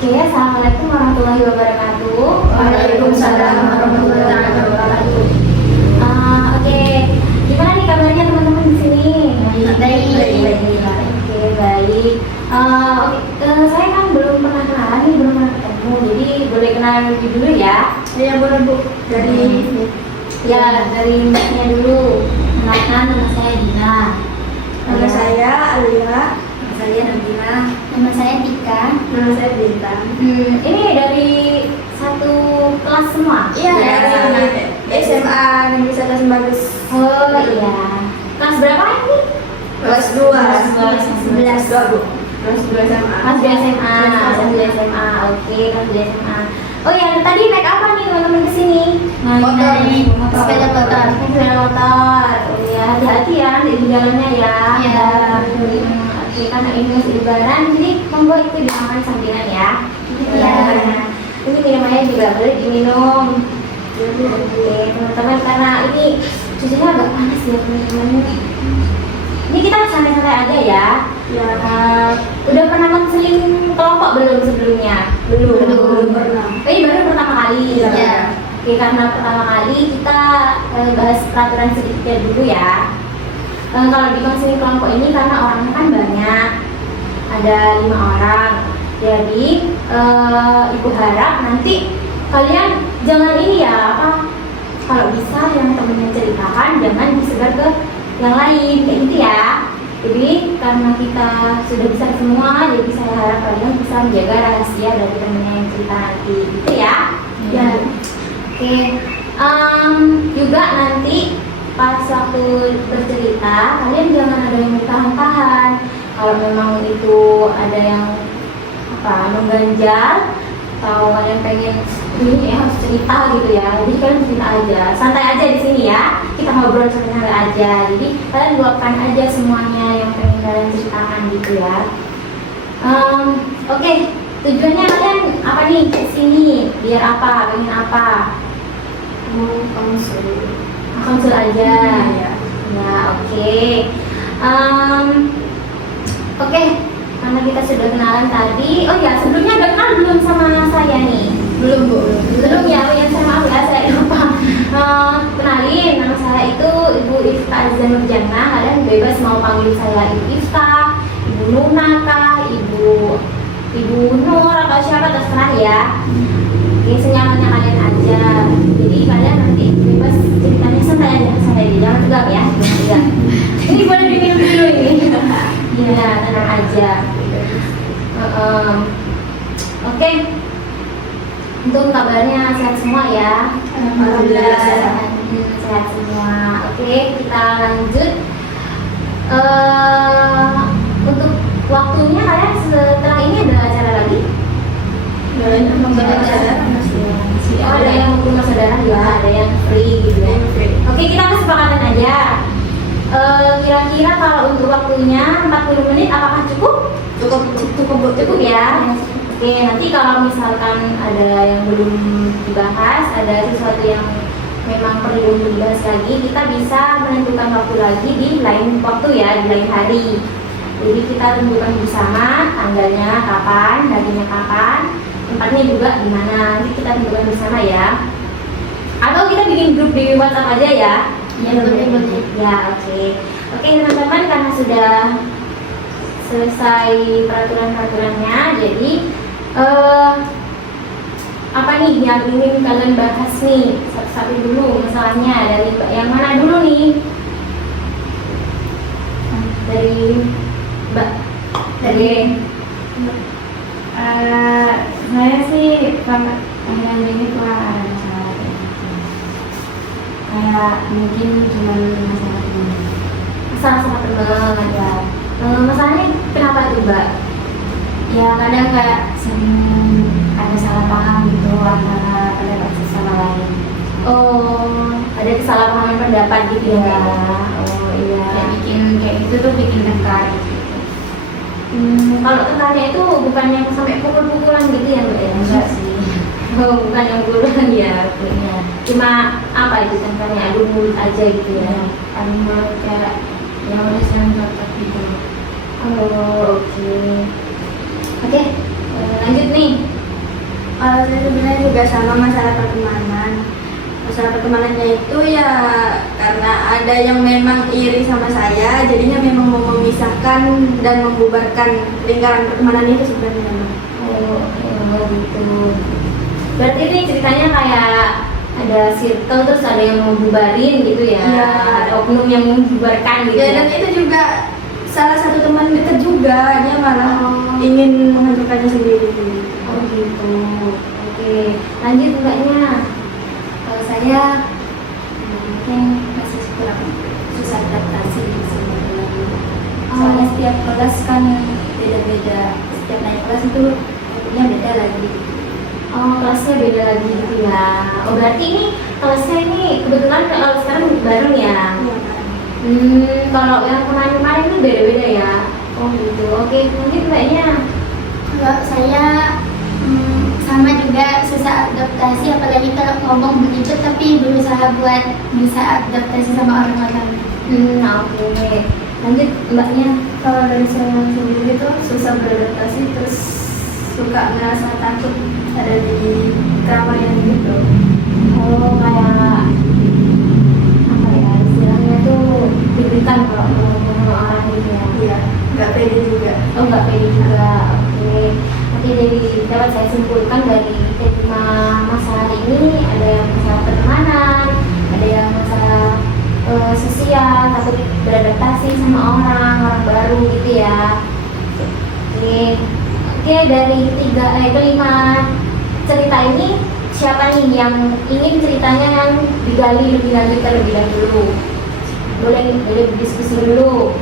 Oke, assalamualaikum warahmatullahi wabarakatuh. Waalaikumsalam warahmatullahi wabarakatuh. Oke, gimana nih kabarnya teman-teman di sini? Baik. Oke, baik. Saya kan belum pernah kenalan nih, belum pernah ketemu. Jadi boleh kenalan dulu ya? Saya boleh Bu dari Dari mbaknya dulu. Kenalkan, nama saya Dina. nama saya Alia, Nama saya Nabila. Nama saya Tika. nama saya Bintang. Ini dari satu kelas semua? Iya, dari SMA Negeri 1 Bagus. Oh iya. Kelas berapa ini? Kelas 2, Kelas 11. Bu. Kelas 2 SMA. Kelas 2 SMA. Kelas 2 SMA. Oke, kelas 2 SMA. Oh ya, tadi naik apa nih teman-teman kesini? Motor. Sepeda motor. Sepeda motor. Oh ya, hati-hati ya di jalannya ya. Iya. Oke, karena ini masih lebaran, jadi monggo itu dimakan sambilan ya. Iya. Ini minumannya juga boleh diminum. Oke, teman-teman, karena ini cuacanya agak panas ya teman-teman. Ini kita santai-santai aja ya. Ya, Udah pernah konseling kelompok belum sebelumnya? belum pernah. Ini baru pertama kali. Iya. Oke, karena pertama kali kita bahas peraturan sedikitnya dulu ya. Kalau di konseling kelompok ini karena orangnya kan banyak, ada 5 orang. Jadi ibu harap nanti kalian jangan ini ya kalau bisa yang temennya ceritakan jangan disebar ke yang lain kayak gitu ya. Jadi karena kita sudah bisa semua, jadi saya harap kalian bisa menjaga rahasia dari temennya yang cerita nanti gitu ya. Ya. Oke. Juga nanti pas waktu bercerita kalian jangan ada yang tahan-tahan. Kalau memang itu ada yang mengganjal atau kalian pengen ini ya harus cerita gitu ya, jadi kalian cerita aja, santai aja di sini ya, kita ngobrol santai aja. Jadi kalian luapkan aja semuanya yang pengen kalian ceritakan gitu ya. Oke, tujuannya kalian apa nih ke sini? Biar apa? Pengen apa? Mau konsul. Konsul aja. Iya. Ya, oke. Oke, karena kita sudah kenalan tadi. Oh ya, sebelumnya udah kenal belum sama saya nih? Belum Bu. Belum ya, saya maaf ya, saya lupa. Kenalin, nama saya itu Ibu Ifta Zanur Jannah. Kalian bebas mau panggil saya Ibu Ifta, Ibu Nuna kah, Ibu Nur atau siapa terserah ya. Oke, senyamannya kalian aja. Jadi kalian nanti bebas ceritanya santai aja, jangan tegang ya. Ini boleh diminum dulu ini. Iya, tenang aja. Oke. Untuk kabarnya sehat semua ya. Alhamdulillah sehat. Sehat semua. Oke, kita lanjut. Untuk waktunya kalian setelah ini ada acara lagi? Banyak acara. Oh, ada yang mau rumah saudara juga, ada yang free gitu ya. Oke, kita kesepakatan aja. Kira-kira kalau untuk waktunya 40 menit apakah cukup? Cukup ya. Oke, nanti kalau misalkan ada yang belum dibahas, ada sesuatu yang memang perlu dibahas lagi, kita bisa menentukan waktu lagi di lain waktu ya, di lain hari. Jadi kita tentukan bersama tanggalnya kapan, harinya kapan, tempatnya juga di mana. Nanti kita tentukan bersama ya. Atau kita bikin grup di WhatsApp aja ya. Ya, betul. Ya, oke. Oke, teman-teman, karena sudah selesai peraturan-peraturannya, jadi apa nih yang ingin kalian bahas nih? Satu-satu dulu masalahnya. Dari yang mana dulu nih? Dari Mbak. Saya sih pengen ini kurang ada masalah kayak mungkin cuma masalah ini. Masalah teman ya. Masalahnya kenapa tuh Mbak? Ya kadang kayak sering ada salah paham gitu antara pendapat satu sama lain. Oh, ada kesalahpahaman pendapat gitu ya? Oh iya. Kayak gitu tuh bikin tengkar gitu. Kalau tengkarnya itu bukan yang sampai pukul-pukulan gitu ya Mbak ya? Enggak sih. Oh, bukan yang pukulan ya, punya. Cuma apa itu tengkarnya? Adu mulut aja gitu ya? Ada mulut kayak yang udah yang cocok gitu. Oh, oke. Oke, lanjut nih. Kalau saya sebenarnya juga sama masalah pertemanan. Masalah pertemanannya itu ya karena ada yang memang iri sama saya, jadinya memang mau memisahkan dan membubarkan lingkaran pertemanan itu sebenarnya. Oh, gitu. Berarti ini ceritanya kayak ada circle terus ada yang mau bubarin gitu ya? Iya. Ada oknum yang membubarkan gitu Ya, dan itu juga salah satu teman dekat juga, dia malah ingin menghancurkannya sendiri. Oh gitu. Oke, lanjut mbaknya. Kalau saya mungkin masih kurang susah adaptasi sama teman. Soalnya setiap kelas kan beda-beda. Setiap naik kelas itu tentunya beda lagi. Oh, kelasnya beda lagi gitu ya. Oh, berarti ini kelasnya ini kebetulan kalau sekarang bareng ya. Kalau yang kemarin-kemarin ini beda-beda ya. Oh gitu. Oke, lanjut mbaknya. Kalau saya sama juga susah adaptasi, apalagi kalau ngomong begitu tapi berusaha buat bisa adaptasi sama orang-orang. Oke. Lanjut mbaknya. Kalau dari saya sendiri itu susah beradaptasi, terus suka ngerasa takut ada di keramaian gitu. Oh, kayak apa ya istilahnya tuh deg-degan kalau ngomong sama orang gitu ya. Iya, nggak pede juga. Oh, nggak pede juga. Oke, jadi dapat saya simpulkan dari tema masalah ini ada yang masalah pertemanan, ada yang masalah sosial, takut beradaptasi sama orang baru gitu ya. Oke, dari kelima cerita ini siapa nih yang ingin ceritanya yang digali lebih lanjut terlebih dahulu? Boleh diskusi dulu.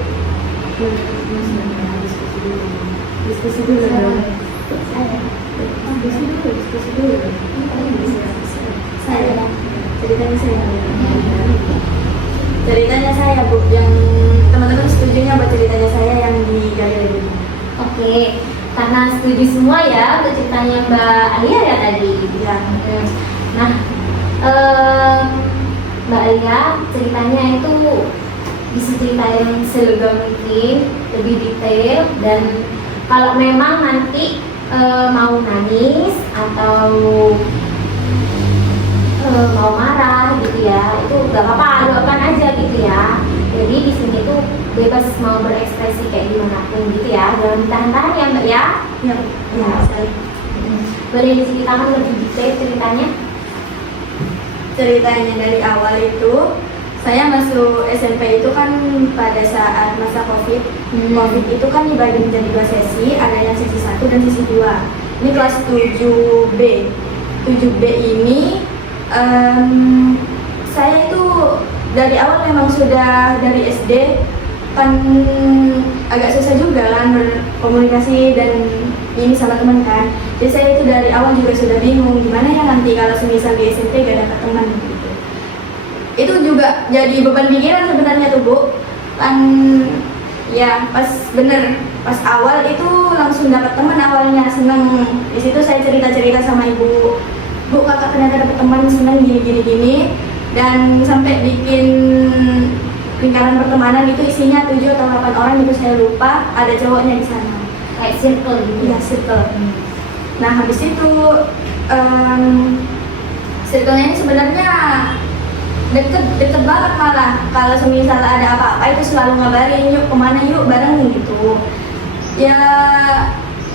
Diskusi dulu. Saya. Ceritanya saya, Bu, yang teman-teman setujunya buat ceritanya saya yang digali lagi. Oke, karena setuju semua ya untuk ceritanya Mbak Alia ya tadi. Ya. Nah, Mbak Alia ceritanya itu bisa cerita yang selega mungkin, lebih detail, dan kalau memang nanti mau nangis atau mau marah gitu ya, itu gak apa-apa, luapkan aja gitu ya. Jadi di sini tuh bebas mau berekspresi kayak gimana pun gitu ya, jangan ditahan-tahan ya Mbak ya. Ya. Ya, sekali. Boleh diceritakan lebih detail ceritanya? Ceritanya dari awal itu saya masuk SMP itu kan pada saat masa COVID. COVID itu kan dibagi menjadi 2 sesi, ada yang sesi 1 dan sesi 2. Ini kelas 7B. 7B ini saya itu dari awal memang sudah dari SD kan agak susah juga kan berkomunikasi dan ini sama teman kan. Jadi saya itu dari awal juga sudah bingung gimana ya nanti kalau semisal di SMP gak dapat teman gitu. Itu juga jadi beban pikiran sebenarnya tuh, Bu. Kan ya pas awal itu langsung dapat teman, awalnya seneng. Di situ saya cerita-cerita sama ibu, Bu, kakak ternyata dapat teman, seneng gini dan sampai bikin lingkaran pertemanan itu isinya 7 atau 8 orang itu saya lupa, ada cowoknya di sana. Kayak circle gitu. Iya, circle. Nah, habis itu circle-nya ini sebenarnya deket banget, malah kalau semisal ada apa-apa itu selalu ngabarin, yuk kemana yuk bareng gitu ya.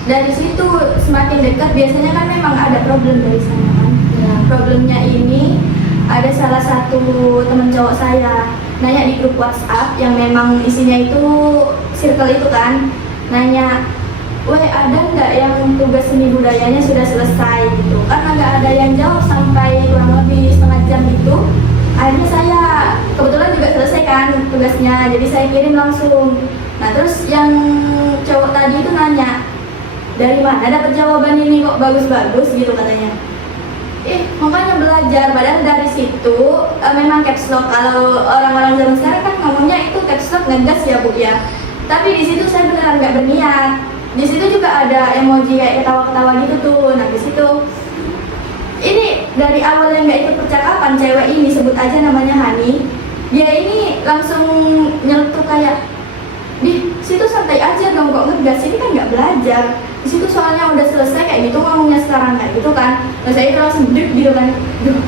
Dari situ semakin dekat biasanya kan memang ada problem dari sana kan ya. Problemnya ini ada salah satu teman cowok saya nanya di grup WhatsApp yang memang isinya itu circle itu kan, nanya, weh ada nggak yang tugas seni budayanya sudah selesai gitu. Karena nggak ada yang jawab sampai kurang lebih setengah jam gitu, akhirnya saya kebetulan juga selesai kan tugasnya, jadi saya kirim langsung. Nah terus yang cowok tadi itu nanya, dari mana dapat jawaban ini kok bagus-bagus gitu katanya. Makanya belajar, padahal dari situ memang caps lock. Kalau orang-orang zaman sekarang kan ngomongnya itu caps lock ngegas ya Bu ya. Tapi di situ saya beneran nggak berniat. Di situ juga ada emoji kayak ketawa-ketawa gitu tuh. Nah di situ ini dari awal yang nggak ikut percakapan, cewek ini sebut aja namanya Hani, dia ini langsung nyeletuk kayak, di situ santai aja dong kok ngegas, ini kan nggak belajar. Di situ soalnya udah selesai kayak gitu ngomongnya sekarang kayak gitu kan. Terus saya itu langsung deg gitu kan, duh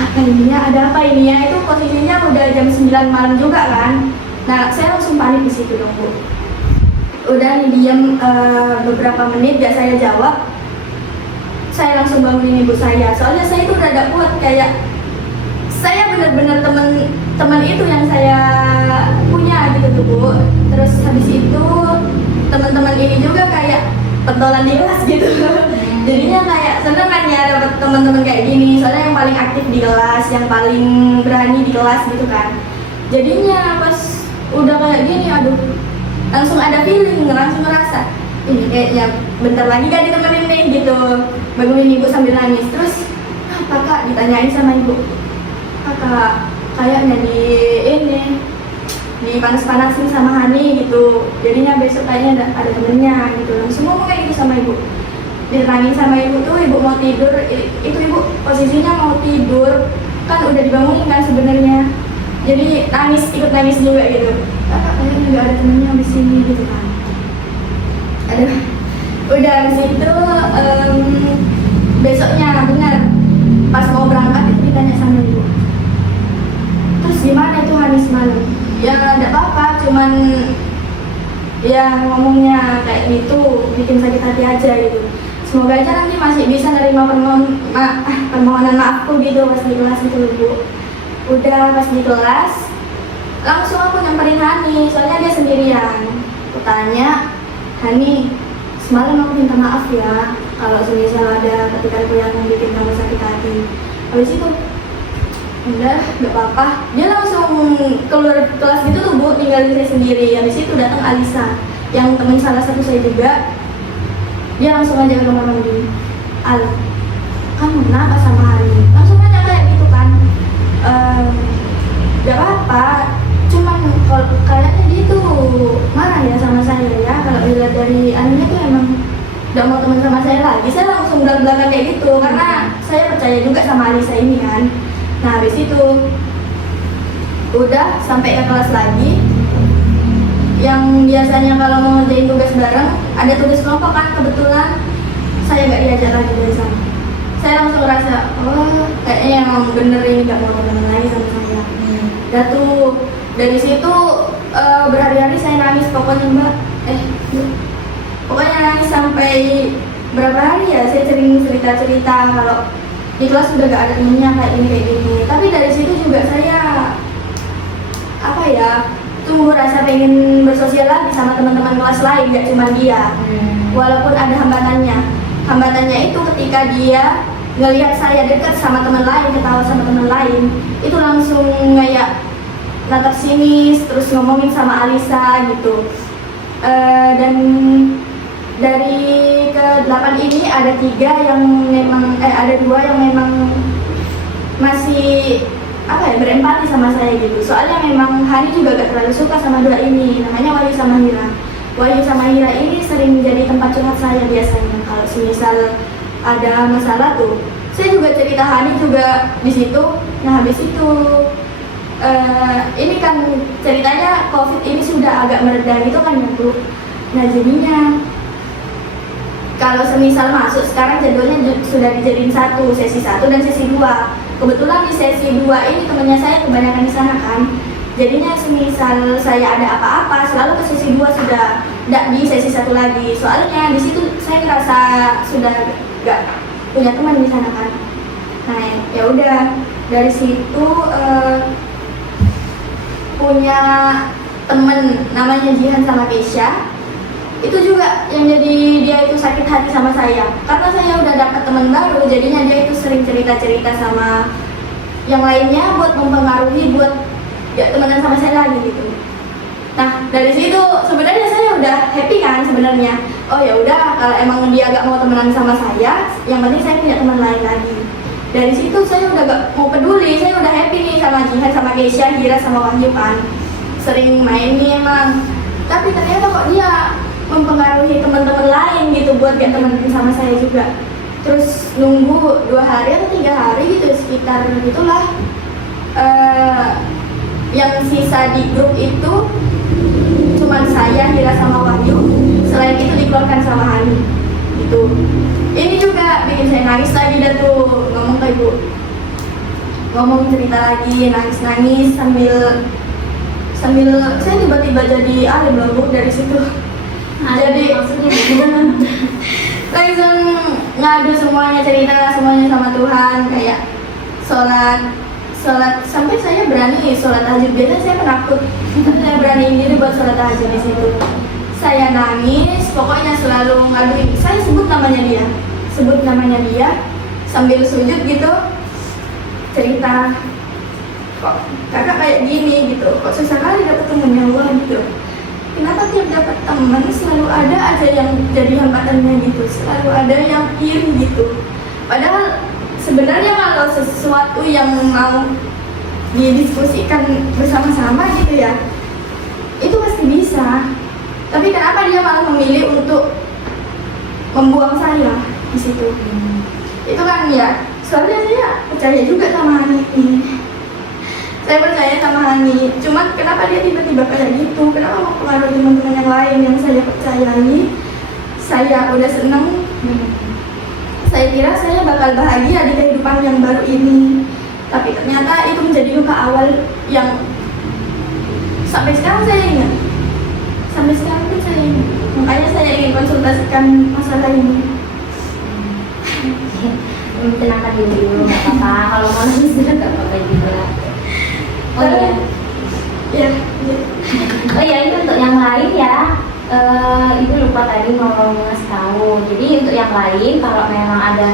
apa ini ya, ada apa ini ya. Itu posisinya udah jam 9 malam juga kan. Nah saya langsung panik di situ dong Bu. Udah nih diam beberapa menit gak saya jawab, saya langsung bangunin ibu saya. Soalnya saya itu udah gak kuat, kayak saya benar-benar teman itu yang saya punya gitu tuh Bu. Terus habis itu teman-teman ini juga kayak pentolan di kelas gitu. Jadinya kayak seneng kan ya dapat teman-teman kayak gini. Soalnya yang paling aktif di kelas, yang paling berani di kelas gitu kan. Jadinya pas udah kayak gini, aduh, langsung ada feeling, langsung ngerasa ini kayaknya bentar lagi kan ditemenin nih gitu. Bangunin ibu sambil nangis. Terus apa Kak, ditanyain sama ibu, Kakak kayaknya dipanas-panasin sama Hani gitu, jadinya besok kayaknya ada temennya gitu. Langsung ngomong kayak gitu sama ibu, diterangin sama ibu tuh. Ibu mau tidur, itu ibu posisinya mau tidur kan, udah dibangunin kan sebenarnya, jadi nangis, ikut nangis juga gitu. Kakak kayaknya nggak ada temennya di sini gitu kan. Aduh, udah di situ besoknya benar pas mau berangkat itu ditanya sama ibu, terus gimana itu Hani semalam? Ya enggak apa-apa, cuman ya ngomongnya kayak gitu bikin sakit hati aja gitu. Semoga aja nanti masih bisa nerima permohonan maafku gitu pas di kelas itu Bu. Udah pas di kelas langsung aku nyamperin Hani, soalnya dia sendirian. Aku tanya, Hani, semalam aku minta maaf ya kalau semisal ada ketikaanku yang bikin kamu sakit hati. Habis itu udah, gak apa-apa. Dia langsung keluar kelas gitu tuh Bu, ninggalin saya sendiri. Habis itu datang Alisa, yang teman salah satu saya juga. Dia langsung aja ke kamar mandi. Al, kamu kenapa sama Hani? Langsung aja kayak gitu kan. Gak apa-apa, cuman kalau kayaknya dia tuh marah ya sama saya ya. Kalau dilihat dari anunya tuh emang gak mau teman sama saya lagi. Saya langsung belak-belakan kayak gitu, karena saya percaya juga sama Alisa ini kan. Nah habis itu udah sampai ke kelas lagi, yang biasanya kalau mau ngerjain tugas bareng ada tugas kelompok kan, kebetulan saya nggak diajar lagi dari sana. Saya langsung ngerasa, oh kayaknya yang bener ini nggak mau temenan lagi sama saya. Dan tuh dari situ berhari-hari saya nangis pokoknya Mbak, pokoknya nangis sampai berapa hari ya. Saya sering cerita-cerita kalau di kelas udah gak ada temennya kayak gini. Tapi dari situ juga saya apa ya, tumbuh rasa pengen bersosial lagi sama teman-teman kelas lain, gak cuma dia. Walaupun ada hambatannya itu ketika dia ngelihat saya dekat sama teman lain, ketawa sama teman lain, itu langsung kayak natap sinis, terus ngomongin sama Alisa gitu. Dan dari ke-8 ini ada 3 yang memang ada 2 yang memang masih apa ya, berempati sama saya gitu. Soalnya memang Hani juga gak terlalu suka sama 2 ini, namanya Wahyu sama Hira. Wahyu sama Hira ini sering menjadi tempat curhat saya biasanya kalau semisal ada masalah tuh. Saya juga cerita, Hani juga di situ. Nah habis itu ini kan ceritanya COVID ini sudah agak mereda gitu kan ya Bu. Nah jadinya kalau semisal masuk sekarang jadwalnya sudah dijadiin sesi 1 dan sesi 2. Kebetulan di sesi 2 ini temennya saya kebanyakan di sana kan. Jadinya semisal saya ada apa-apa selalu ke sesi 2, sudah tidak di sesi 1 lagi. Soalnya di situ saya ngerasa sudah gak punya teman di sana kan. Nah ya udah, dari situ punya temen namanya Jihan sama Keisha. Itu juga yang jadi dia itu sakit hati sama saya, karena saya udah dapat teman baru. Jadinya dia itu sering cerita-cerita sama yang lainnya buat mempengaruhi buat gak temenan sama saya lagi gitu. Nah dari situ sebenarnya saya udah happy kan sebenarnya. Oh ya udah, kalau emang dia gak mau temenan sama saya, yang penting saya punya teman lain lagi. Dari situ saya udah gak mau peduli, saya udah happy nih sama Jihan, sama Keisha, Hira, sama Wahyu kan. Sering main nih emang, tapi ternyata kok dia mempengaruhi teman-teman lain gitu buat gak temenin sama saya juga. Terus nunggu 2 hari atau 3 hari gitu sekitar gitulah. Yang sisa di grup itu cuman saya, Hira sama Wahyu. Selain itu dikeluarkan sama Hani gitu. Ini juga ngomong cerita lagi, nangis-nangis sambil saya tiba-tiba jadi alim loh Bu dari situ. Jadi langsung ngadu semuanya, cerita semuanya sama Tuhan, kayak sholat sampai saya berani sholat tahajud. Biasanya saya penakut, tapi saya beraniin diri buat sholat tahajud di situ. Saya nangis, pokoknya selalu ngaduin. Saya sebut namanya dia sambil sujud gitu, cerita, kok kakak kayak gini gitu, kok susah kali dapet temen yang Allah gitu. Kenapa tiap dapat teman selalu ada aja yang jadi hambatannya gitu, selalu ada yang iri gitu. Padahal sebenarnya kalau sesuatu yang mau didiskusikan bersama-sama gitu ya, itu pasti bisa. Tapi kenapa dia malah memilih untuk membuang saya di situ? Itu kan ya, soalnya saya percaya juga sama Hani ini. Saya percaya sama Hani, cuman kenapa dia tiba-tiba kayak gitu? Kenapa mempengaruhi teman-teman yang lain yang saya percayai? Saya udah seneng. Saya kira saya bakal bahagia di kehidupan yang baru ini, tapi ternyata itu menjadi luka awal yang sampai sekarang saya ingat. Sampai sekarang pun saya ingat. Makanya saya ingin konsultasikan masalah ini. Tenangkan diri dulu, nggak apa-apa. Kalau mau nangis juga nggak apa-apa juga. Oh iya. Ya. Oh iya, itu untuk yang lain ya. Ibu lupa tadi mau ngasih tahu. Jadi untuk yang lain, kalau memang ada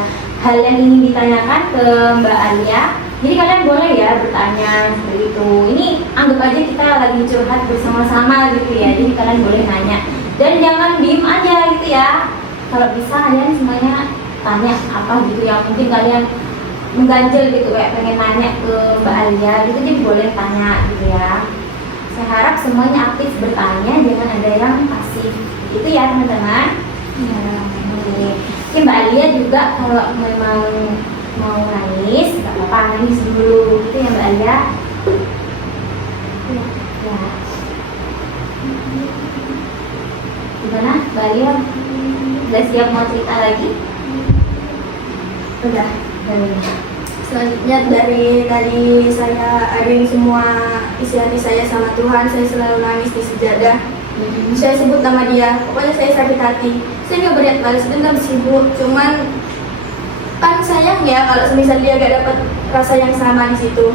hal yang ingin ditanyakan ke Mbak Alia, jadi kalian boleh ya bertanya seperti itu. Ini anggap aja kita lagi curhat bersama-sama gitu ya. Jadi kalian boleh nanya dan jangan diem aja gitu ya. Kalau bisa kalian semuanya tanya apa gitu yang mungkin kalian mengganjel gitu, kayak pengen nanya ke Mbak Alia gitu, jadi boleh tanya gitu ya. Saya harap semuanya aktif bertanya, jangan ada yang pasif. Itu ya teman-teman. Oke, Mbak Alia juga kalau memang mau nangis, nggak apa-apa, nangis dulu. Gitu ya Mbak Alia. Ya. Gimana Mbak Alia? Udah siap mau cerita lagi? Udah. Selanjutnya dari tadi saya aduin semua isi hati saya sama Tuhan. Saya selalu nangis di sejadah. Saya sebut nama dia, pokoknya saya sakit hati. Saya nggak berniat balas dendam sih Bu, cuman kan sayang ya kalau semisal dia gak dapat rasa yang sama di situ.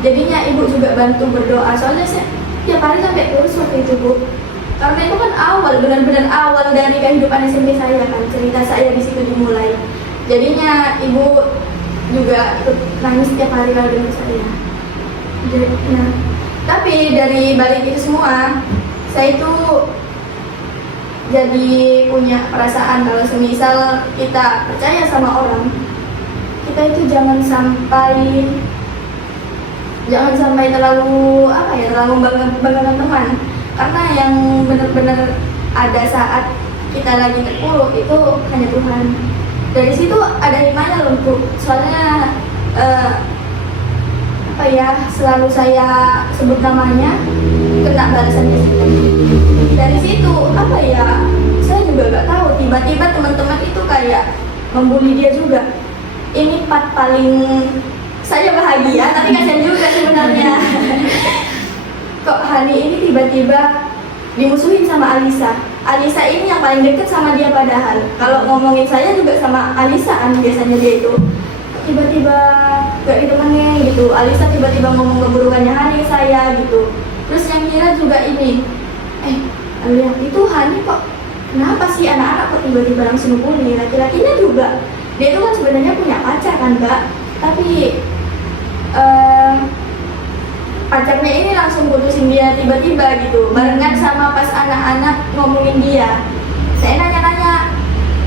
Jadinya ibu juga bantu berdoa, soalnya saya tiap hari sampai kurus waktu itu Bu. Karena itu kan awal, benar-benar awal dari kehidupan SMP saya kan, cerita saya di situ dimulai. Jadinya ibu juga ikut nangis setiap hari kalau dengar saya. Jadi, nah, tapi dari balik itu semua, saya itu jadi punya perasaan kalau semisal kita percaya sama orang, kita itu jangan sampai terlalu terlalu banggakan teman, karena yang benar-benar ada saat kita lagi terpuruk itu hanya Tuhan. Dari situ ada hikmahnya loh Bu, soalnya selalu saya sebut namanya, kena balasannya. Dari situ saya juga gak tahu, tiba-tiba teman-teman itu kayak membuli dia juga. Ini part paling saya bahagia, tapi kasihan juga sebenarnya. Kok Hani ini tiba-tiba dimusuhin sama Alisa. Alisa ini yang paling deket sama dia, padahal kalau ngomongin saya juga sama Alisa kan biasanya dia itu. Tiba-tiba gak ditemenin gitu. Alisa tiba-tiba ngomong keburukannya Hani ke saya gitu. Terus yang kira juga ini, Alia itu Hani kok kenapa sih anak-anak kok tiba-tiba langsung pulih? Laki-lakinya juga, dia itu kan sebenarnya punya pacar kan Mbak, tapi pacarnya ini langsung putusin dia tiba-tiba gitu, barengan sama pas anak-anak ngomongin dia. Saya nanya-nanya,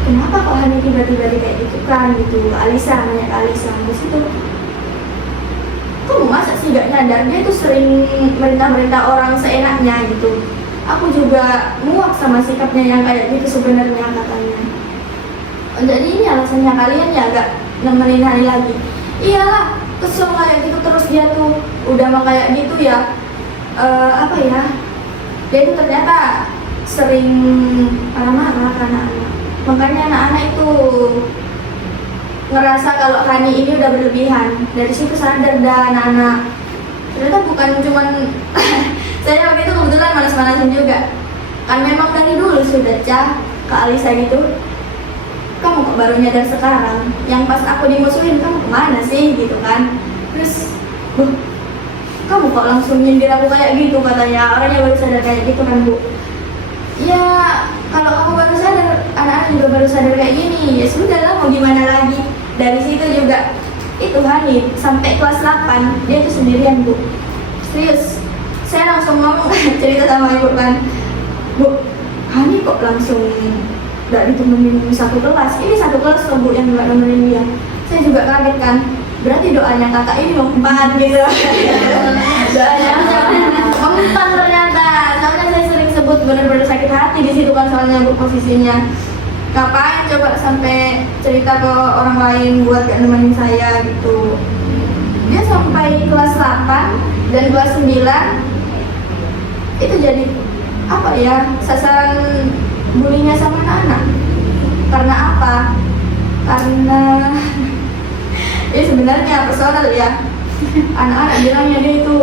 kenapa kok Hani tiba-tiba kayak gitu kan gitu. Alisa, nanya ke Alisa, terus itu kamu masa sih gak nyadar dia tuh sering merintah-merintah orang seenaknya gitu. Aku juga muak sama sikapnya yang kayak gitu sebenarnya, katanya. Jadi ini alasannya kalian ya gak nemenin Hani lagi. Iyalah, kesel kayak gitu terus dia tuh udah mah kayak gitu ya. Dia itu ternyata sering marah-marah ke anak-anak. Makanya anak-anak itu ngerasa kalau Hani ini udah berlebihan. Dari situ sadar dah anak-anak. Ternyata bukan cuman saya waktu itu kebetulan malas-malasin juga. Kan memang dari dulu sudah ke Alisa gitu. Kamu kok baru nyadar sekarang? Yang pas aku dimusuhin, kamu kemana sih gitu kan? Terus, kamu kok langsung nyindir aku kayak gitu katanya. Orangnya baru sadar kayak gitu kan Bu. Ya kalau kamu baru sadar, anak-anak juga baru sadar kayak gini. Ya sudah lah, mau gimana lagi. Dari situ juga itu Hani sampai kelas 8 dia tuh sendirian Bu. Serius, saya langsung ngomong cerita sama ibu kan, Bu, Hani kok langsung gak ditemenin satu kelas. Ini satu kelas tuh Bu yang gak nemenin dia. Saya juga kaget kan, berarti doanya kakak ini mempan gitu. Doanya mempan ternyata. Soalnya saya sering sebut benar-benar sakit hati di situ kan, soalnya Bu posisinya. Ngapain coba sampai cerita ke orang lain buat gak nemenin saya gitu. Dia sampai kelas 8 dan kelas 9 itu jadi apa ya, sasaran bulinya sama anak-anak. Karena apa? Karena ya sebenarnya personal ya. Anak-anak bilangnya dia itu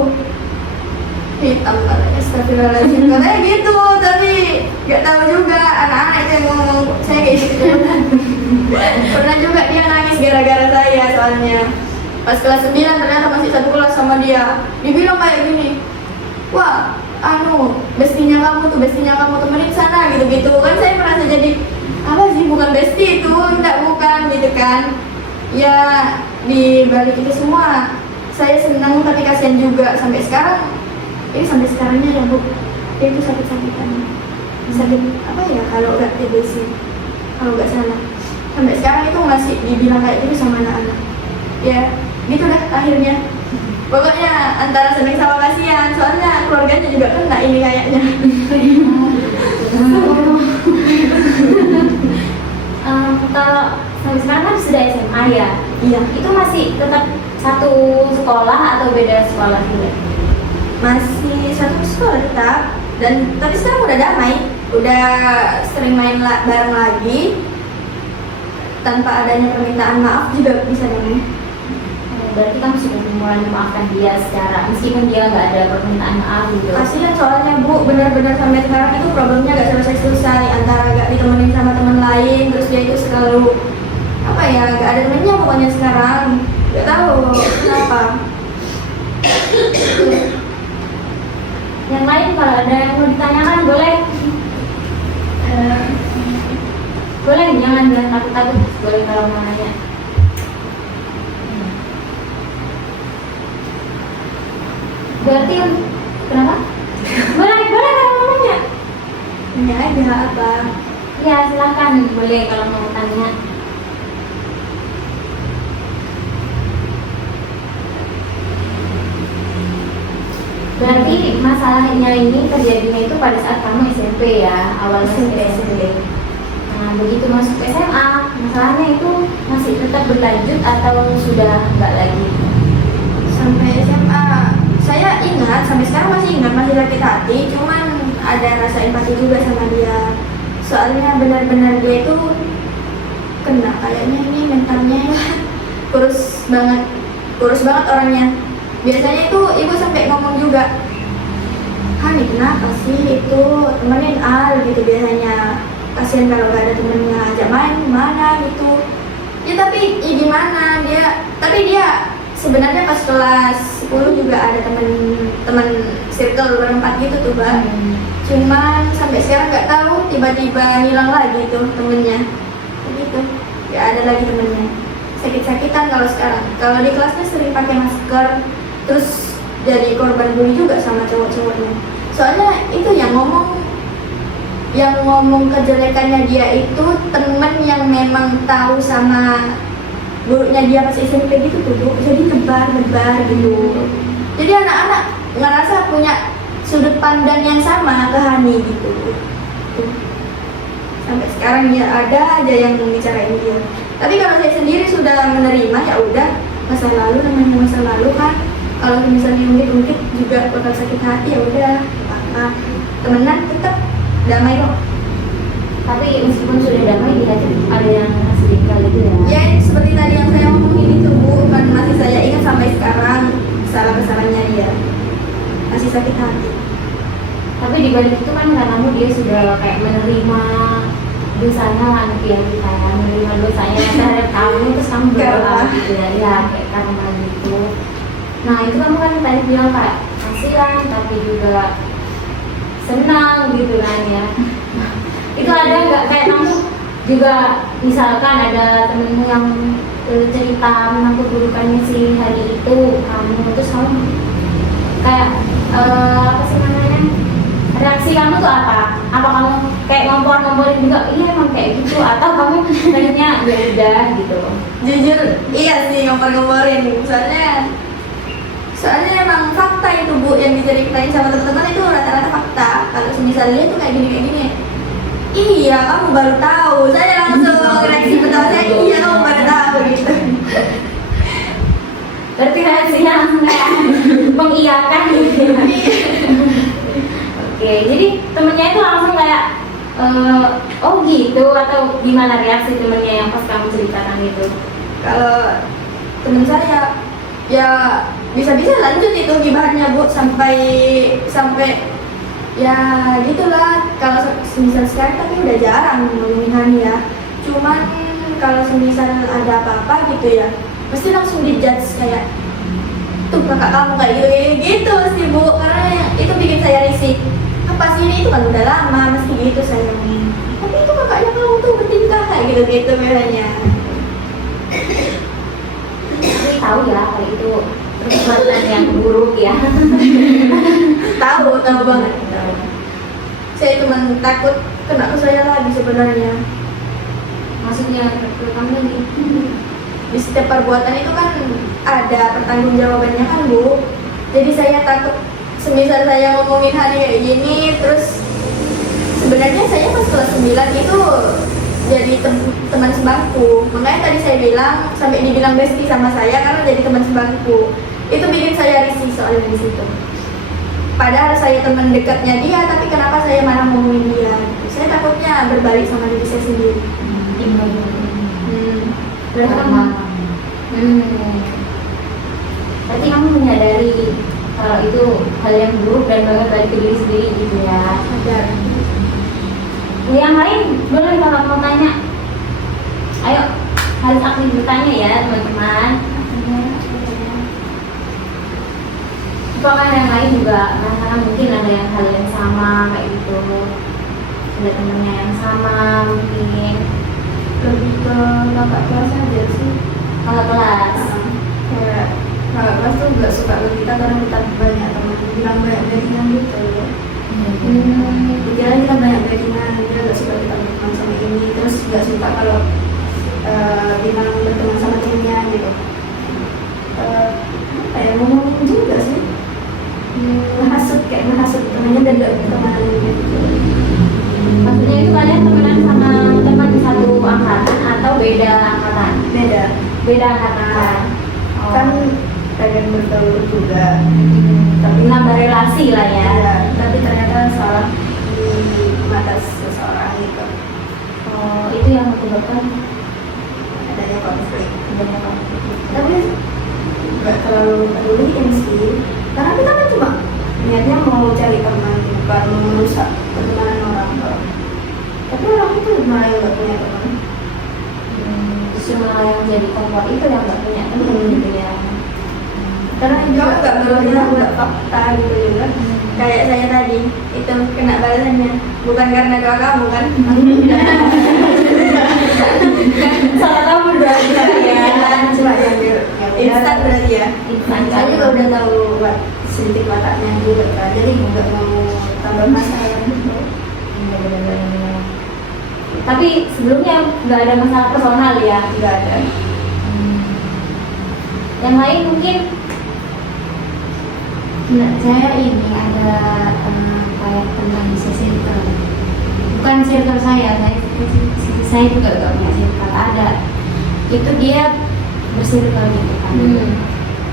hitam katanya, astagfirullahaladzim katanya gitu, tapi gak tahu juga anak-anak itu yang ngomong saya kayak gitu. Pernah juga dia nangis gara-gara saya soalnya. Pas kelas 9 ternyata masih satu kelas sama dia. Dibilang kayak gini, wah bestinya kamu temenin sana gitu-gitu kan. Saya merasa jadi apa sih, bukan bestie itu, enggak, bukan gitu kan. Ya di balik itu semua saya senang tapi kasihan juga. Sampai sekarang sampai sekarangnya ya Bu, dia itu sakit-sakitan, sakit apa ya kalau nggak TBC, kalau nggak salah. Sampai sekarang itu masih dibilang kayak gitu sama anak-anak. Ya gitu dah akhirnya. Pokoknya antara seneng sama kasihan, soalnya keluarganya juga kena ini kayaknya. Kalau sampai sekarang kan sudah SMA ya? Iya. Itu masih tetap satu sekolah atau beda sekolah juga? Masih satu sekolah tetap, dan tapi sekarang udah damai, udah sering main bareng lagi. Tanpa adanya permintaan maaf juga bisa damai. Berarti kamu sudah mulai memaafkan dia secara, meskipun dia nggak ada permintaan maaf gitu. Kasihan soalnya Bu, benar-benar sampai sekarang itu problemnya gak selesai-selesai. Antara gak ditemenin sama teman lain, terus dia itu selalu apa ya, gak ada temennya pokoknya sekarang. Gak tahu kenapa. Yang lain kalau ada yang mau ditanyakan boleh. Boleh, jangan takut-takut, boleh kalau mau nanya. Berarti kenapa? Boleh kalau mau nanya. Nanya aja apa? Ya silakan, boleh kalau mau tanya. Berarti masalahnya ini terjadinya itu pada saat kamu SMP ya, awal SMP. Nah begitu masuk SMA, masalahnya itu masih tetap berlanjut atau sudah enggak lagi? Sampai SMA saya ingat, sampai sekarang masih ingat, masih sakit hati. Cuman ada rasa empati juga sama dia. Soalnya benar-benar dia itu kena kayaknya ini mentalnya kurus banget orangnya. Biasanya itu ibu sampai ngomong juga, Hani kenapa sih itu temenin Al gitu biasanya. Kasihan kalau gak ada temennya, ajak main kemana gitu. Ya tapi ya gimana tapi dia sebenarnya pas kelas 10 juga ada teman circle berempat gitu tuh Mbak. Cuman sampai sekarang nggak tahu, tiba-tiba hilang lagi tuh temennya. Begitu, nggak ada lagi temennya. Sakit-sakitan kalau sekarang. Kalau di kelasnya sering pakai masker, terus jadi korban bully juga sama cowok-cowoknya. Soalnya itu yang ngomong kejelekannya dia itu temen yang memang tahu sama buruknya dia pas SMP gitu tuh Bu. Jadi nebar gitu. Jadi anak-anak ngerasa punya sudut pandang yang sama ke Hani gitu. Sampai sekarang ya ada aja yang membicarain dia. Tapi kalau saya sendiri sudah menerima, ya udah, masa lalu namanya masa lalu kan. Kalau misalnya ungkit juga bakal sakit hati, ya udah apa-apa. Temenan tetap damai kok. Tapi meskipun sudah damai, dia ada yang sedih kali gitu ya. Ya seperti tadi yang karena manusia kita ya menerima dosanya terhadap kamu terus kamu berdoa gitu ya kayak karma gitu. Nah itu kamu kan tadi bilang kayak kasihan tapi juga senang gitu kan ya. Itu ada nggak kayak kamu juga misalkan ada temenmu yang cerita tentang keburukannya si hari itu kamu terus kamu kayak apa sih namanya, reaksi kamu tuh apa? Apa kamu kayak ngompor-ngomporin juga iya emang kayak gitu atau kamu kayaknya ya udah gitu? Jujur iya sih ngompor-ngomporin, soalnya emang fakta itu Bu yang diceritain sama teman-teman itu rata-rata fakta. Kalau misalnya tuh kayak gini iya kamu baru tahu, saya langsung reaksi pertama saya iya kamu baru tahu gitu. Berarti reaksinya langsung kayak mengiyakan gitu ya. Oke, jadi temennya itu langsung kayak oh gitu atau gimana reaksi temennya yang pas kamu ceritakan itu? Kalau temen saya ya bisa-bisa lanjut itu gibahnya Bu sampai ya gitulah. Kalau semisal sekarang tapi udah jarang ngomongin Hani ya. Cuman kalau semisal ada apa-apa gitu ya pasti langsung dijudge kayak tuh kakak kamu kayak gitu pasti Bu, karena itu bikin saya risih. Apa sih ini itu kan udah lama mesti gitu saya ngomong. Tapi itu kakaknya kamu tuh bertingkah kayak gitu biasanya. Tapi tahu ya kalau itu perbuatan yang buruk ya. tahu banget. Saya cuma takut kena ke saya lagi sebenarnya. Maksudnya ke kamu lagi? Di setiap perbuatan itu kan ada pertanggungjawabannya kan Bu. Jadi saya takut semisal saya ngomongin hari kayak gini terus sebenarnya saya pas kelas 9 itu jadi teman sebangku. Makanya tadi saya bilang sampai dibilang bestie sama saya karena jadi teman sebangku. Itu bikin saya risih soalnya di situ. Padahal saya teman dekatnya dia, tapi kenapa saya malah ngomongin dia? Saya takutnya berbalik sama diri saya sendiri. Berarti kamu berarti kamu menyadari kalau itu hal yang buruk dan banget balik ke diri sendiri gitu ya. Sadar. Yang lain boleh kalau mau tanya. Ayo harus aktif bertanya ya teman-teman. Apakah yang lain juga merasakan mungkin ada yang hal yang sama kayak gitu, ada temennya yang sama mungkin Lebih ke kakak kelas aja sih. kakak kelas. Kayak kakak kelas tuh nggak suka ke kita karena kita banyak teman, bilang banyak backingan gitu. Pikiran kita banyak backingan, dia nggak suka kita berteman sama ini, terus nggak suka kalau bilang berteman sama timnya gitu. Kayak ngomongin juga sih, menghasut temannya dan nggak berteman gitu. Maksudnya itu kalian temenan sama teman di satu angkatan atau beda angkatan? Beda angkatan. Oh. Kan pengen bergaul juga, Tapi nambah relasi lah ya. tapi ternyata salah di mata seseorang gitu. Oh, itu yang menyebabkan Adanya konflik. adanya konflik. Tapi nggak terlalu peduliin sih, karena kita kan cuma niatnya mau cari teman, bukan merusak pertemanan orang. Tapi orang itu malah yang nggak punya teman. Justru malah yang jadi kompor itu yang nggak punya teman gitu ya. Karena juga nggak berbilang buat fakta gitu juga. Kayak saya tadi itu kena balasannya bukan karena doa kamu kan. Salah kamu berarti ya. Cuma yang instan berarti ya. Instan. Saya juga udah tahu buat sedikit matanya juga kan, jadi nggak mau tambah masalah gitu. Benar-benar. Tapi sebelumnya nggak ada masalah personal ya? Nggak ada. Yang lain mungkin? Nah, saya ini ada kayak teman bisa circle. Bukan circle saya juga gak punya circle. Ada, itu dia bersirkel gitu kan.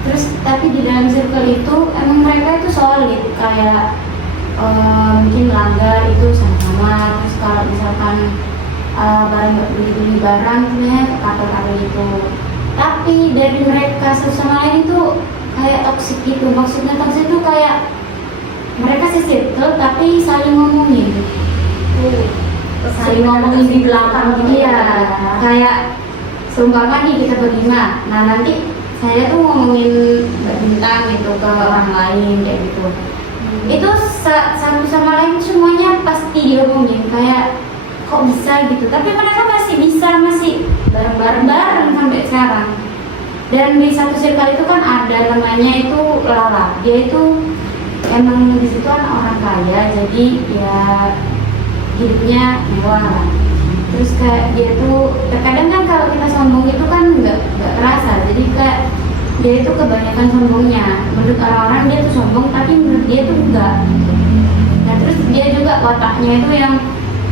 Terus tapi di dalam circle itu emang mereka itu solid kayak mungkin langgar itu sama-sama. Terus kalau misalkan barang beli barang sebenarnya kapal itu. Tapi dari mereka satu sama lain itu kayak toksik gitu. Maksudnya toksik itu kayak mereka circle tapi saling ngomongin. saling ngomongin di belakang gitu. Iya, kayak seumpama nih kita berlima, nah nanti saya tuh ngomongin bintang gitu ke orang lain kayak gitu. Itu satu sama lain semuanya pasti diomongin kayak kok bisa gitu, tapi mereka masih bareng sampai sekarang. Dan di satu circle itu kan ada namanya itu Lala, dia itu emang di situ kan orang kaya, jadi ya hidupnya mewah lah. Terus kayak dia tuh terkadang kan kalau kita sombong itu kan nggak terasa, jadi kayak dia itu kebanyakan sombongnya. Menurut orang-orang dia tuh sombong, tapi menurut dia tuh enggak. Nah terus dia juga wataknya itu yang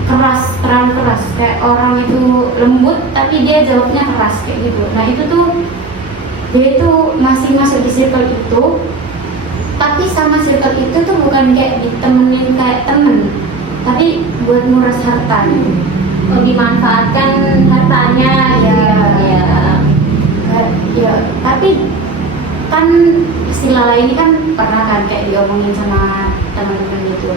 keras, terlalu keras. Kayak orang itu lembut, tapi dia jawabnya keras kayak gitu. Nah itu tuh dia itu masih masuk di circle itu, tapi sama circle itu tuh bukan kayak ditemenin kayak temen, tapi buat nguras harta gitu. Dimanfaatkan hartanya ya, tapi kan si Lala ini kan pernah kan kayak diomongin sama teman-teman gitu,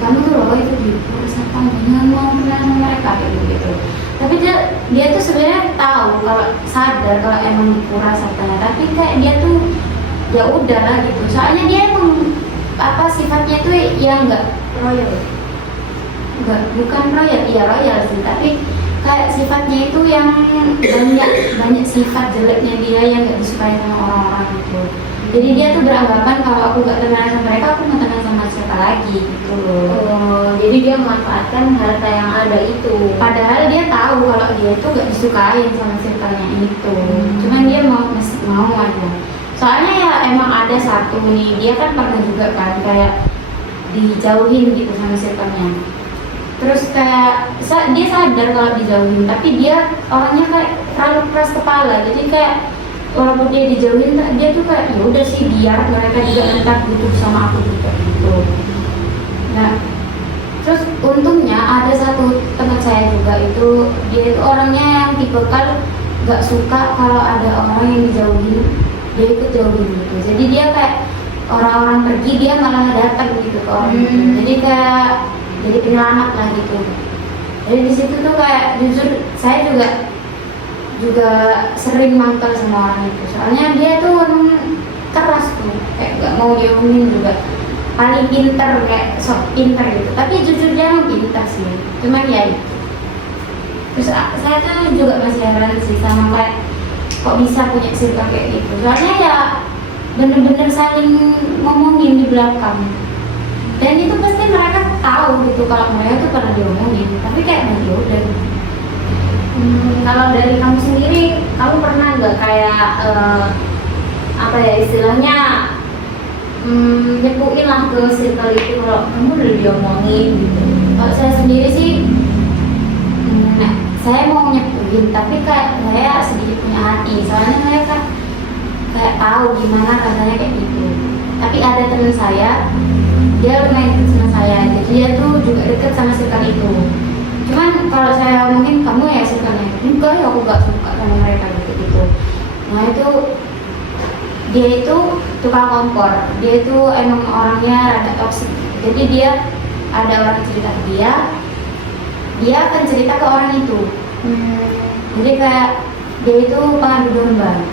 kamu tuh loh itu di perusahaan jangan mau kenal sama mereka kayak gitu. Tapi dia tuh sebenarnya tahu kalau sadar kalau emang dikuras hartanya, tapi kayak dia tuh ya udah lah gitu. Soalnya dia emang apa sifatnya tuh yang enggak royal. Bukan royal, iya royal sih, tapi kayak sifatnya itu yang banyak sifat jeleknya dia yang gak disukai sama orang-orang gitu. Jadi dia tuh beranggapan kalau aku gak temenan sama mereka, aku mau temenan sama siapa lagi gitu loh. Jadi dia memanfaatkan harta yang ada itu. Padahal dia tahu kalau dia tuh gak disukai sama circle-nya itu. Cuman dia masih mau aja. Soalnya ya emang ada satu nih, dia kan pernah juga kan kayak dijauhin gitu sama circle-nya. Terus kayak dia sadar kalau dijauhin, tapi dia orangnya kayak terlalu keras kepala. Jadi kayak walaupun dia dijauhin, dia tuh kayak ya udah sih biar mereka juga tetap butuh sama aku juga gitu. Nah, terus untungnya ada satu teman saya juga itu, dia itu orangnya yang tipe kan gak suka kalau ada orang yang dijauhin, dia ikut jauhin gitu. Jadi dia kayak orang-orang pergi dia malah datang gitu ke orang itu. Jadi kayak jadi penyelamat lah gitu. Jadi di situ tuh kayak jujur saya juga sering mangkal sama orang itu. Soalnya dia tuh emang keras tuh, kayak gak mau diomongin juga. Paling pinter kayak sok pinter gitu. Tapi jujur dia emang pinter sih. Cuman ya itu. Terus saya tuh juga masih heran sih sama kayak kok bisa punya circle kayak gitu. Soalnya ya bener-bener saling ngomongin di belakang. Dan itu pasti mereka tahu gitu kalau mereka tuh pernah diomongin, tapi kayak ya udah. Kalau dari kamu sendiri, kamu pernah nggak kayak apa ya istilahnya nyepuin lah ke circle itu kalau kamu udah diomongin gitu? Kalau saya sendiri sih, saya mau nyepuin, tapi kayak saya sedikit punya hati. Soalnya saya kan kayak tahu gimana rasanya kayak gitu. Tapi ada teman saya, dia lumayan deket sama saya, jadi dia tuh juga deket sama circle itu. Cuman kalau saya ngomongin kamu ya circle-nya, enggak ya aku gak suka sama mereka gitu. Nah itu dia itu tukang kompor, dia itu emang orangnya rada toksik. Jadi dia ada orang cerita ke dia akan cerita ke orang itu. Jadi kayak dia itu pengadu domba.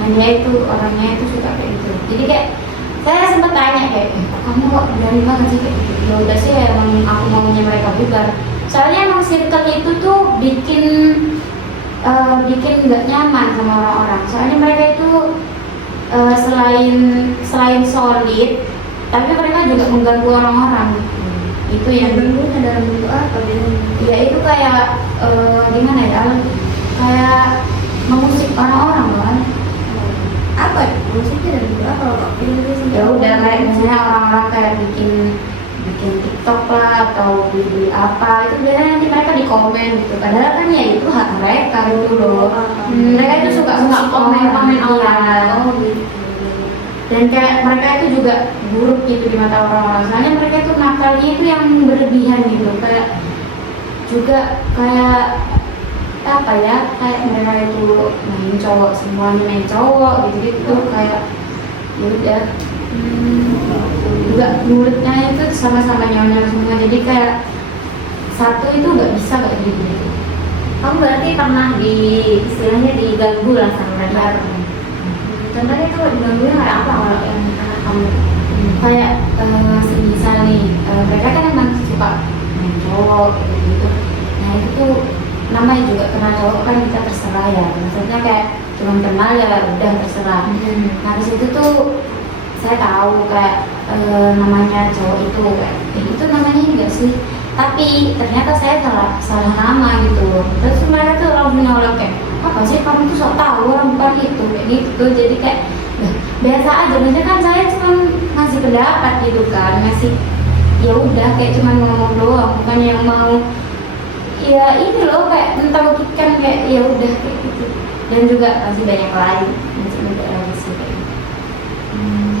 Nah dia itu orangnya itu suka kayak gitu. Jadi kayak saya sempat tanya kayak, kamu kok berani banget sih kayak gitu? Ya udah sih emang aku maunya mereka bubar. Soalnya emang circle itu tuh bikin nggak nyaman sama orang-orang. Soalnya mereka itu selain solid, tapi mereka juga mengganggu orang-orang. Itu yang Bentuknya dalam bentuk apa? ya itu kayak gimana ya? Kayak mengusik orang-orang kan? Apa? Musiknya dari bentuk apa? Ya udah kayak misalnya orang-orang kayak bikin TikTok lah atau beli apa itu biasanya nanti mereka di komen gitu. Padahal kan ya itu hak mereka gitu loh. Mereka itu suka komen orang. Dan kayak mereka itu juga buruk gitu di mata orang-orang. Soalnya mereka itu nakalnya itu yang berlebihan gitu. Kayak juga kayak apa ya, kayak mereka itu main cowok, semuanya main cowok gitu kayak ya udah juga mulutnya itu sama-sama nyawa semua, jadi kayak satu itu nggak bisa kayak gitu. Kamu berarti pernah istilahnya diganggu lah sama mereka. Contohnya tuh diganggunya kayak apa kalau yang anak kamu? Kayak misal nih, mereka kan emang suka main cowok gitu. Nah itu tuh namanya juga kenal cowok kan kita terserah ya. Maksudnya kayak cuma kenal ya udah terserah. Nah di situ tuh saya tahu kayak namanya cowok itu kayak itu namanya enggak sih, tapi ternyata saya salah nama gitu. Terus mereka tuh langsung nyolok kayak apa sih kamu tuh sok tahu orang bukan itu kayak gitu. Jadi kayak biasa aja, maksudnya kan saya cuma ngasih pendapat gitu kan, ngasih ya udah kayak cuma ngomong doang, bukan yang mau ya ini loh kayak mentauhidkan kayak ya udah kayak gitu. Dan juga masih banyak lain masih lagi sih kayak gitu.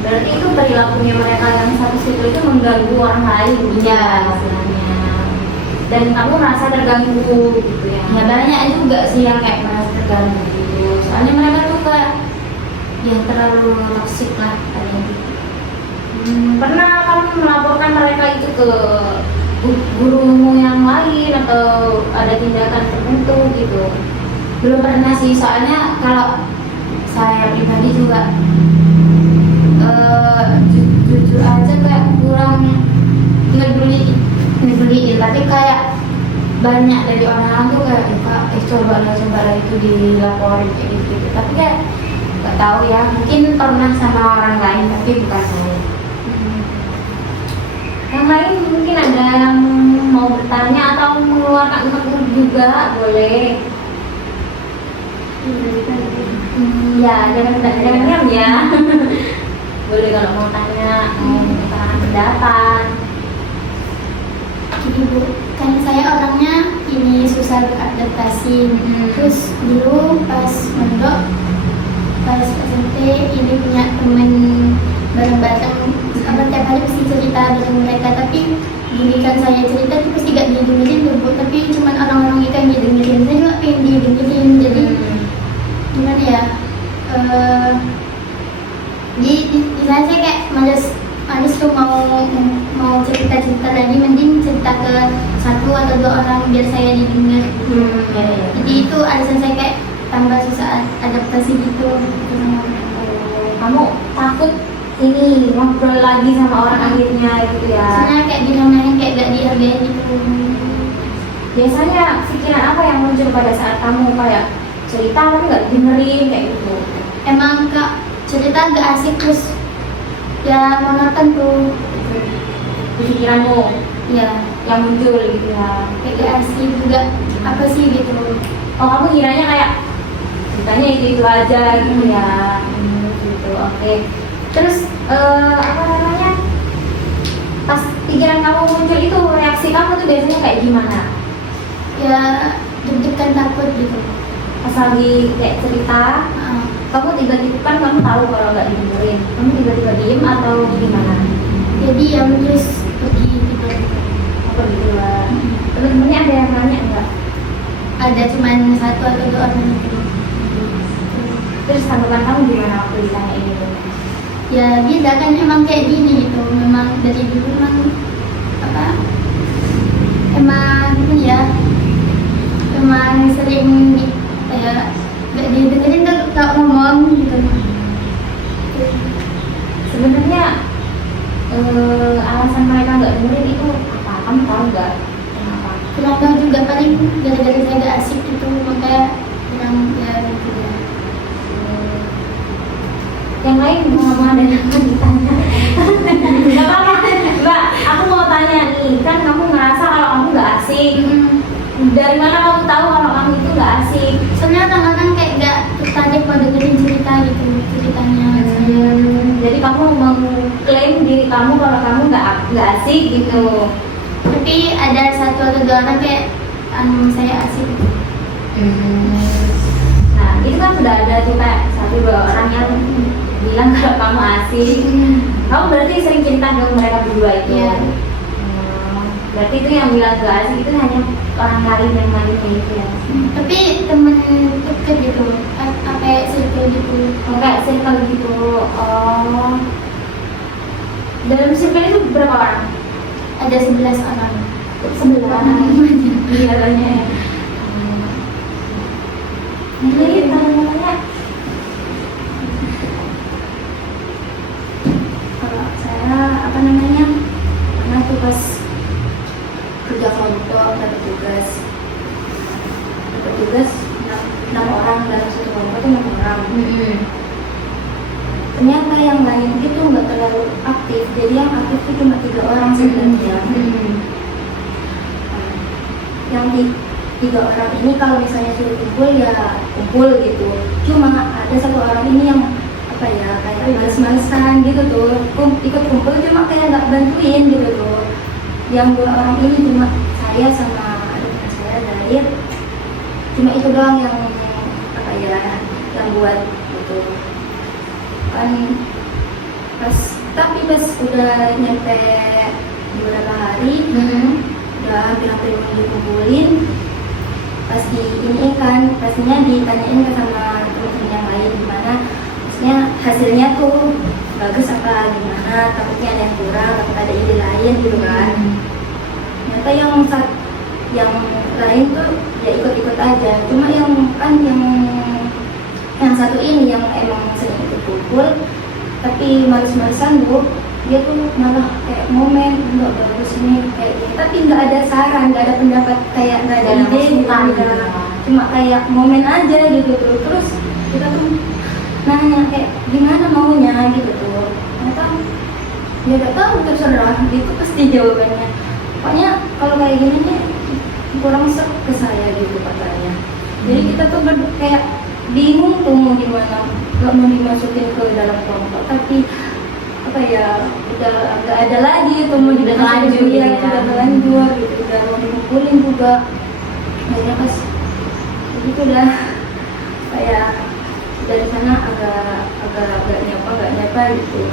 Berarti itu perilakunya mereka yang satu situ itu mengganggu orang lain Iya. istilahnya. Dan kamu merasa terganggu gitu ya? Ya banyak juga sih yang kayak merasa terganggu gitu. Soalnya mereka tuh kayak ya terlalu toksik lah kayak gitu. Pernah kamu melaporkan mereka itu ke gurumu yang lain atau ada tindakan tertentu gitu? Belum pernah sih, soalnya kalau saya pribadi juga jujur aja kayak kurang ngeduliin, tapi kayak banyak dari orang-orang tuh kayak coba lah itu dilaporin kayak gitu, tapi kayak nggak tahu ya, mungkin pernah sama orang lain tapi bukan saya. Yang lain mungkin ada yang mau bertanya atau mengeluarkan unek-unek juga boleh. Ya jangan diam ya. Boleh kalau mau tanya, mau mengutarakan pendapat. Gini Bu, kan saya orangnya ini susah beradaptasi. Terus dulu pas mondok, pas SMP ini punya temen bareng-bareng, apa tiap hari pasti cerita dengan mereka, tapi giliran saya cerita itu pasti gak didengerin tuh Bu, tapi cuman orang-orang itu yang didengerin, saya juga pengen didengerin. Jadi gimana ya, di saya kayak males tuh mau cerita lagi, mending cerita ke satu atau dua orang biar saya didengar. Jadi itu alasan saya kayak tambah susah adaptasi gitu sama mereka. Kamu takut ini ngobrol lagi sama orang akhirnya gitu ya? Soalnya kayak diremehin, kayak gak dihargain gitu. Biasanya pikiran apa yang muncul pada saat kamu kayak cerita tapi nggak dengerin kayak gitu? Emang Kak cerita gak asik, terus ya monoton tuh Di pikiranmu ya, yang muncul gitu ya? kayak gak asik juga apa sih gitu. Oh kamu kiranya kayak ceritanya itu aja gitu ya? Gitu, oke. Terus apa namanya? Pas pikiran kamu muncul itu reaksi kamu tuh biasanya kayak gimana? Ya deg-degan, takut gitu. Pas lagi kayak cerita, kamu tiba-tiba kan kamu tahu kalau nggak didengerin, kamu tiba-tiba diem atau gimana? Jadi ya terus pergi gitu. Apa gitu lah? Temen-temennya ada yang nanya nggak? Ada cuman satu atau dua orang gitu. Terus tanggapan kamu gimana waktu ditanya ini? Ya bisa kan, emang kayak gini gitu, memang dari dulu emang apa, emang gitu ya, emang sering kayak gak didengerin tuh gak ngomong gitu. Sebenarnya alasan mereka nggak dengerin itu apa? Kamu tahu nggak kenapa? Kurang tahu juga, paling gara-gara saya gak asik gitu, makanya kurang ya gitu ya. Yang lain mau ada yang mau ditanya? Nggak apa-apa, Mbak. Aku mau tanya nih, kan kamu ngerasa kalau kamu nggak asik. Dari mana kamu tahu kalau kamu itu nggak asik? Soalnya kadang-kadang kayak gak tertarik mau dengerin cerita gitu, ceritanya saya. Jadi kamu mengklaim diri kamu kalau kamu nggak asik gitu. Tapi ada satu atau dua orang kayak saya asik. Nah itu kan sudah ada tuh kayak satu dua orang yang bilang kalau kamu asik. Kamu berarti sering cerita dengan mereka berdua itu. Iya. Berarti itu yang bilang gak asik itu hanya orang lain yang lainnya itu ya. Tapi temen deket gitu, kayak circle gitu. Kayak circle gitu. Oh. Dalam circle itu berapa orang? Ada 11 orang. sebelah iya banyak. Jadi namanya Kalau saya apa namanya, pernah tuh pas kerja kelompok dapat tugas 6 orang dalam satu kelompok itu 6 orang. Ternyata yang lain itu nggak terlalu aktif, jadi yang aktif itu cuma 3 orang sebenarnya. Yang 3 orang ini kalau misalnya suruh kumpul ya kumpul gitu, cuma ada 1 orang ini yang apa ya, kayak males-malesan gitu tuh, ikut kumpul cuma kayak nggak bantuin gitu tuh. Yang 2 orang ini cuma saya sama adik saya Dair, cuma itu doang yang apa ya, yang buat gitu kan. Tapi pas udah nyampe beberapa hari, udah hampir dikumpulin, pas di ini kan pastinya ditanyain ke sama teman-teman yang lain gimana, maksudnya hasilnya tuh bagus apa gimana, takutnya ada yang kurang, takut ada ide lain gitu kan. Ternyata yang lain tuh ya ikut-ikut aja, cuma yang satu ini yang emang sering ikut kumpul tapi males-malesan bu, dia tuh malah kayak momen nggak bagus ini kayak gini, tapi nggak ada saran, nggak ada pendapat, kayak nggak ada ide gitu, cuma kayak momen aja gitu tuh. Terus kita tuh nanya kayak gimana maunya gitu tuh, ternyata ya nggak tahu, terserah gitu pasti jawabannya. Pokoknya kalau kayak gini nih kurang serp ke saya gitu katanya. Jadi kita tuh kayak bingung tuh mau gimana, nggak mau dimasukin ke dalam kelompok, tapi apa ya, udah nggak ada lagi tuh mau dimasukin, ya udah terlanjur gitu, udah mau dikumpulin juga. Akhirnya pas begitu dah kayak dari sana agak nyapa gitu.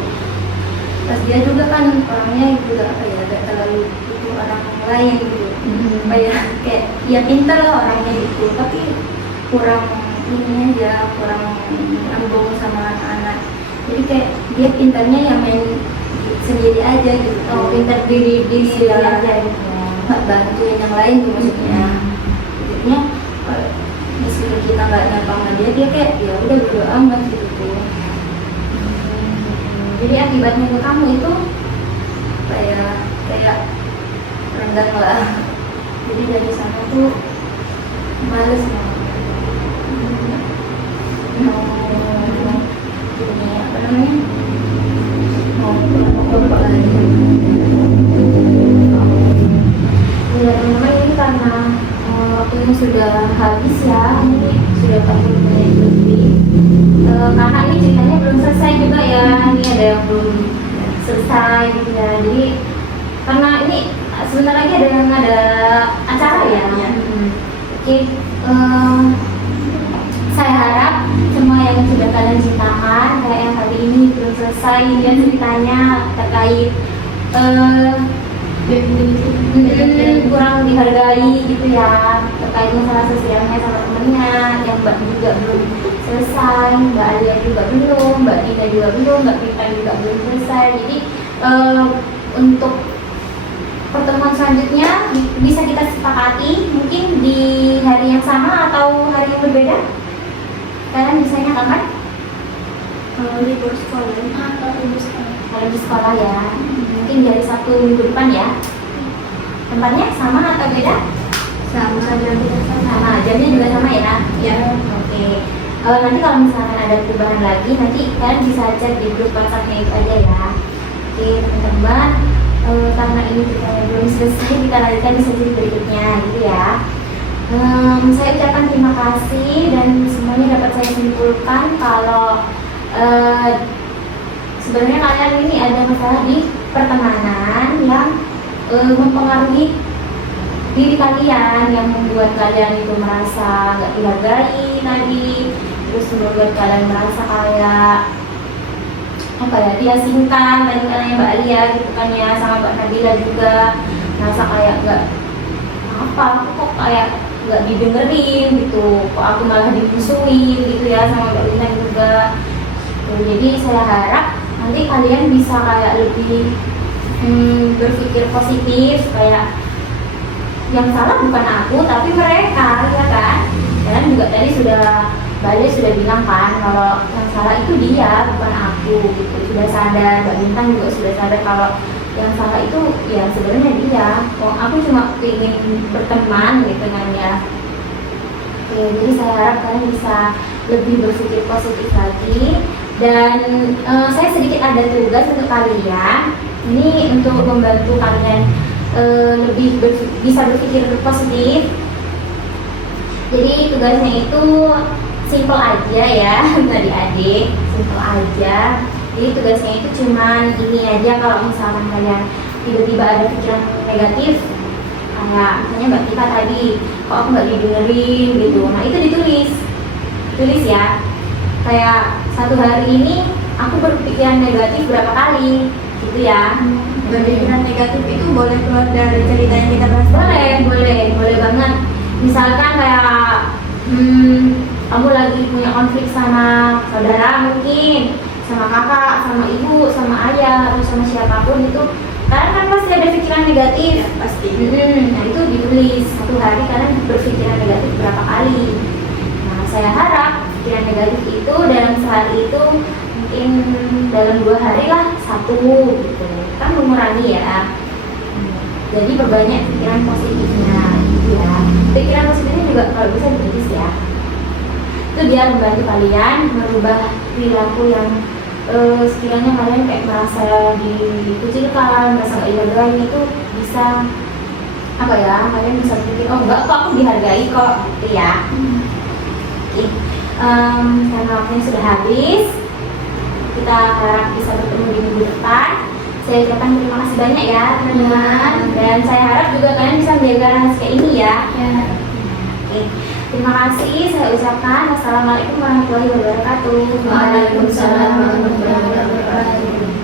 Pas dia juga kan orangnya juga apa ya, agak terlalu itu orang lain gitu, kayak ya pintar lah orangnya gitu, tapi kurang ini aja, kurang nyambung sama anak-anak. Jadi kayak dia pintarnya ya main sendiri aja gitu. Oh, pintar diri aja gitu. Nggak bantuin yang lain tuh maksudnya. Jadinya meskipun kita nggak nyapa sama dia kayak ya udah bodo amat gitu tuh. Jadi akibatnya ke kamu itu kayak renggang lah. Jadi dari sana tuh males mau ini apa namanya, mau pulang lagi. ya teman-teman, ini karena waktunya sudah habis ya, ini sudah 40 menit lebih. Karena ini ceritanya belum selesai juga ya, ini ada yang belum selesai gitu ya. Jadi karena ini sebentar lagi ada acara ya. Oke, saya harap semua yang sudah kalian ceritakan, kayak yang kali ini belum selesai dia ceritanya terkait kurang dihargai gitu ya, terkait masalah sosialnya sama temennya, yang Mbak juga belum selesai, Mbak Alia juga belum, Mbak Dina juga belum, Mbak Pita juga belum selesai. Jadi untuk pertemuan selanjutnya bisa kita sepakati mungkin di hari yang sama atau hari yang berbeda. Kalian bisanya kapan? Libur sekolah atau libur sekolah? Kalau di sekolah ya, mungkin dari Sabtu minggu depan ya. Tempatnya sama atau beda? Sama saja, Sama, jamnya juga sama ya? Ya. Oke. Nanti kalau misalkan ada perubahan lagi, nanti kalian bisa cek di grup WhatsApp-nya itu aja ya. Oke teman-teman, karena ini kita belum selesai, kita lanjutkan di sesi berikutnya gitu ya. Saya ucapkan terima kasih dan semuanya dapat saya simpulkan kalau sebenarnya kalian ini ada masalah di pertemanan yang mempengaruhi diri kalian, yang membuat kalian itu merasa nggak dihargai tadi, terus membuat kalian merasa kayak apa ya, diasingkan tadi kan Mbak Alia gitu kan ya, sama Mbak Nabila juga merasa kayak nggak apa, aku kok kayak nggak didengerin gitu, kok aku malah dimusuhin gitu ya sama Mbak Lina juga. Jadi saya harap nanti kalian bisa kayak lebih berpikir positif, kayak yang salah bukan aku tapi mereka, ya kan? Kalian juga tadi Bale sudah bilang kan kalau yang salah itu dia bukan aku gitu. Sudah sadar, Mbak Bintang juga sudah sadar kalau yang salah itu ya sebenarnya dia. Kok aku cuma ingin berteman gitu kan ya. Oke, jadi saya harap kalian bisa lebih berpikir positif lagi. Dan saya sedikit ada tugas untuk kalian. Ini untuk membantu kalian lebih bisa berpikir positif. Jadi tugasnya itu simple aja ya, adik-adik, simple aja. Jadi tugasnya itu cuman ini aja, kalau misalkan kalian tiba-tiba ada pikiran negatif, kayak misalnya Mbak Tika tadi, kok aku nggak didengerin gitu. Nah itu tulis ya. Kayak satu hari ini aku berpikiran negatif berapa kali, gitu ya. Berpikiran negatif itu boleh keluar dari cerita yang kita bahas. Boleh banget. Misalkan kayak kamu lagi punya konflik sama saudara mungkin, sama kakak, sama ibu, sama ayah, atau sama siapapun itu, kalian kan pasti ada pikiran negatif. Ya, pasti. Nah itu ditulis, satu hari kalian berpikiran negatif berapa kali. Nah saya harap pikiran negatif itu dalam sehari itu mungkin dalam 2 hari lah 1 gitu, kan mengurangi ya. Jadi perbanyak pikiran positifnya gitu ya. Pikiran positifnya juga kalau bisa ditulis ya. Itu biar membantu kalian merubah perilaku yang sekiranya kalian kayak merasa dikucilkan, merasa gak dihargai, itu bisa apa ya, kalian bisa berpikir, oh enggak kok, aku dihargai kok gitu ya. Oke, karena waktunya sudah habis, kita harap bisa bertemu di minggu depan. Saya ucapkan terima kasih banyak ya teman-teman, dan saya harap juga kalian bisa menjaga rahasia ini ya. Oke, terima kasih saya ucapkan. Wassalamualaikum warahmatullahi wabarakatuh. Waalaikumsalam warahmatullahi wabarakatuh.